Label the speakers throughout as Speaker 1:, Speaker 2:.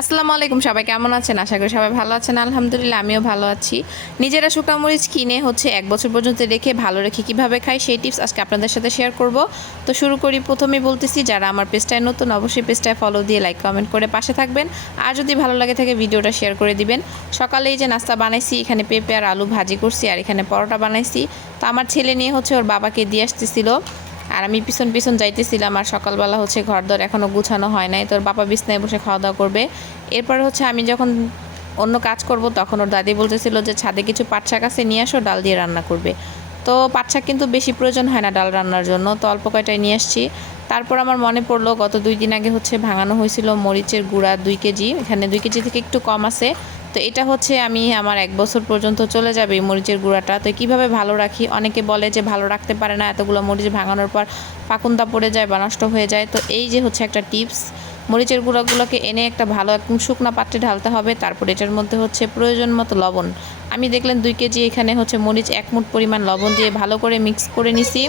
Speaker 1: আসসালামু আলাইকুম, সবাই কেমন আছেন? আশা করি সবাই ভালো আছেন। আলহামদুলিল্লাহ, আমিও ভালো আছি। নিজেরা শুকনো মরিচ কিনে হচ্ছে এক বছর পর্যন্ত রেখে ভালো রেখে কীভাবে খাই সেই টিপস আজকে আপনাদের সাথে শেয়ার করব। তো শুরু করি, প্রথমেই বলতেছি, যারা আমার পেজটায় নতুন, অবশ্যই পেজটায় ফলো দিয়ে লাইক কমেন্ট করে পাশে থাকবেন। আর যদি ভালো লাগে থাকে, ভিডিওটা শেয়ার করে দিবেন। সকালে এই যে নাস্তা বানাইছি, এখানে পেঁপে আর আলু ভাজি করছি, আর এখানে পরোটা বানাইছি। তো আমার ছেলে নিয়ে হচ্ছে ওর বাবাকে দিয়ে আসতেছিল। আর আমি পিছন পিছন যাইতেছিলাম আর সকালবেলা হচ্ছে ঘর দর এখনও গুছানো হয় নাই। তোর বাবা বিছনায় বসে খাওয়া দাওয়া করবে। এরপর হচ্ছে আমি যখন অন্য কাজ করব তখন ওর দাদি বলতেছিল যে, ছাদে কিছু পাট শাক আছে, নিয়ে আসো, ডাল দিয়ে রান্না করবে। তো পাট শাক কিন্তু বেশি প্রয়োজন হয় না ডাল রান্নার জন্য। তো অল্প কয়টাই নিয়ে আসছি। তারপর আমার মনে পড়ল, গত দুই দিন আগে হচ্ছে ভাঙানো হয়েছিল মরিচের গুঁড়া দুই কেজি। এখানে দুই কেজি থেকে একটু কম আছে। তো এটা হচ্ছে আমি আমার এক বছর পর্যন্ত চলে যাবে এই মরিচের গুঁড়াটা। তো কীভাবে ভালো রাখি? অনেকে বলে যে ভালো রাখতে পারে না, এতগুলো মরিচ ভাঙানোর পর পাকুন্দা পড়ে যায় বা নষ্ট হয়ে যায়। তো এই যে হচ্ছে একটা টিপস, মরিচের গুঁড়াগুলোকে এনে একটা ভালো একদম শুকনো পাত্রে ঢালতে হবে। তারপর এটার মধ্যে হচ্ছে প্রয়োজন মতো লবণ। আমি দেখলেন দুই কেজি এখানে হচ্ছে মরিচ এক মুঠ পরিমাণ লবণ দিয়ে ভালো করে মিক্স করে নিছি।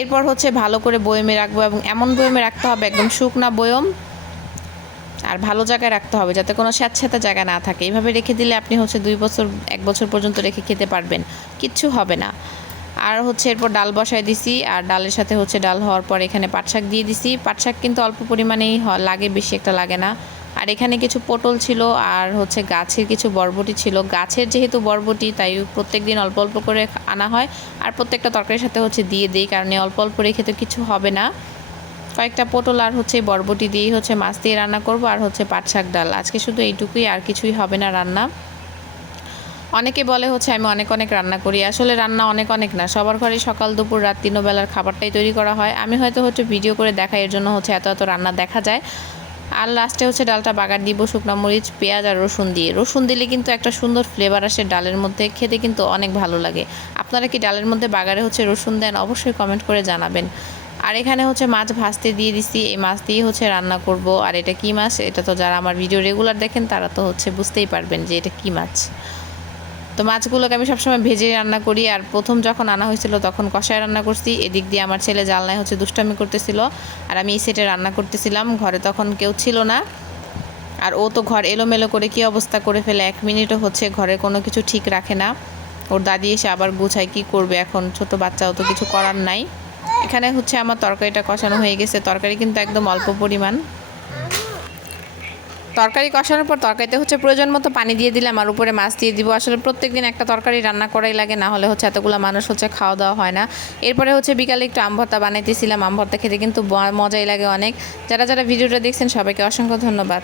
Speaker 1: এরপর হচ্ছে ভালো করে বয়মে রাখব এবং এমন বয়মে রাখতে হবে একদম শুকনা বয়ম। আর ভালো জায়গায় রাখতে হবে যাতে কোনো স্যাঁতস্যাঁতে জায়গা না থাকে। এইভাবে রেখে দিলে আপনি হচ্ছে দুই বছর, এক বছর পর্যন্ত রেখে খেতে পারবেন। কিচ্ছু হবে না। আর হচ্ছে এরপর ডাল বসায় দিছি, আর ডালের সাথে হচ্ছে ডাল হওয়ার পর এখানে পাট শাক দিয়ে দিছি। পাট শাক কিন্তু অল্প পরিমাণেই লাগে বেশি একটা লাগে না। আর এখানে কিছু পটল ছিল, আর হচ্ছে গাছের কিছু বরবটি ছিল। গাছের যেহেতু বরবটি, তাই প্রত্যেক দিন অল্প অল্প করে আনা হয়। আর প্রত্যেকটা তরকারির সাথে হচ্ছে দিয়ে দিই, কারণ অল্প অল্প রেখে তো কিছু হবে না। কয়েকটা পটল আর হচ্ছে বরবটি দিয়েই হচ্ছে মাছ দিয়ে রান্না করব আর হচ্ছে পাট শাক ডাল। আজকে শুধু এইটুকুই, আর কিছুই হবে না রান্না। অনেকে বলে হচ্ছে আমি অনেক অনেক রান্না করি। আসলে রান্না অনেক অনেক না, সবার ঘরে সকাল, দুপুর, রাত তিনো বেলার খাবারটাই তৈরি করা হয়। আমি হয়তো হচ্ছে ভিডিও করে দেখাই, এর জন্য হচ্ছে এত এত রান্না দেখা যায়। আর লাস্টে হচ্ছে ডালটা বাগার দিব, শুকনো মরিচ, পেঁয়াজ আর রসুন দিয়ে। রসুন দিলে কিন্তু একটা সুন্দর ফ্লেভার আসে ডালের মধ্যে, খেতে কিন্তু অনেক ভালো লাগে। আপনারা কি ডালের মধ্যে বাগারে হচ্ছে রসুন দেন? অবশ্যই কমেন্ট করে জানাবেন। আর এখানে হচ্ছে মাছ ভাজতে দিয়ে দিছি। এই মাছ দিয়ে হচ্ছে রান্না করব। আর এটা কি মাছ? এটা তো যারা আমার ভিডিও রেগুলার দেখেন, তারা তো হচ্ছে বুঝতেই পারবেন যে এটা কি মাছ। তো মাছগুলোকে আমি সবসময় ভেজে রান্না করি। আর প্রথম যখন আনা হয়েছিল, তখন কষায় রান্না করছি। এদিক দিয়ে আমার ছেলে জালনায় হচ্ছে দুষ্টামি করতেছিল। আর আমি এই সেটে রান্না করতেছিলাম। ঘরে তখন কেউ ছিল না। আর ও তো ঘর এলোমেলো করে কি অবস্থা করে ফেলে? এক মিনিটও হচ্ছে ঘরে কোনো কিছু ঠিক রাখে না। ওর দাদি এসে আবার গুছায় কি করবে এখন? ছোট বাচ্চাও তো কিছু করার নাই। এখানে হচ্ছে আমার তরকারিটা কষানো হয়ে গেছে। তরকারি কিন্তু একদম অল্প পরিমাণ। তরকারি কষানোর পর তরকারিতে হচ্ছে প্রয়োজন মতো পানি দিয়ে দিলাম আর উপরে মাছ দিয়ে দিব। আসলে প্রত্যেক দিন একটা তরকারি রান্না করাই লাগে, না হলে হচ্ছে এতগুলো মানুষ হচ্ছে খাওয়া দাওয়া হয় না। এরপরে হচ্ছে বিকালে একটু আম ভর্তা বানাইতেছিলাম। আম ভর্তা খেতে কিন্তু মজাই লাগে অনেক। যারা যারা ভিডিওটা দেখছেন সবাইকে অসংখ্য ধন্যবাদ।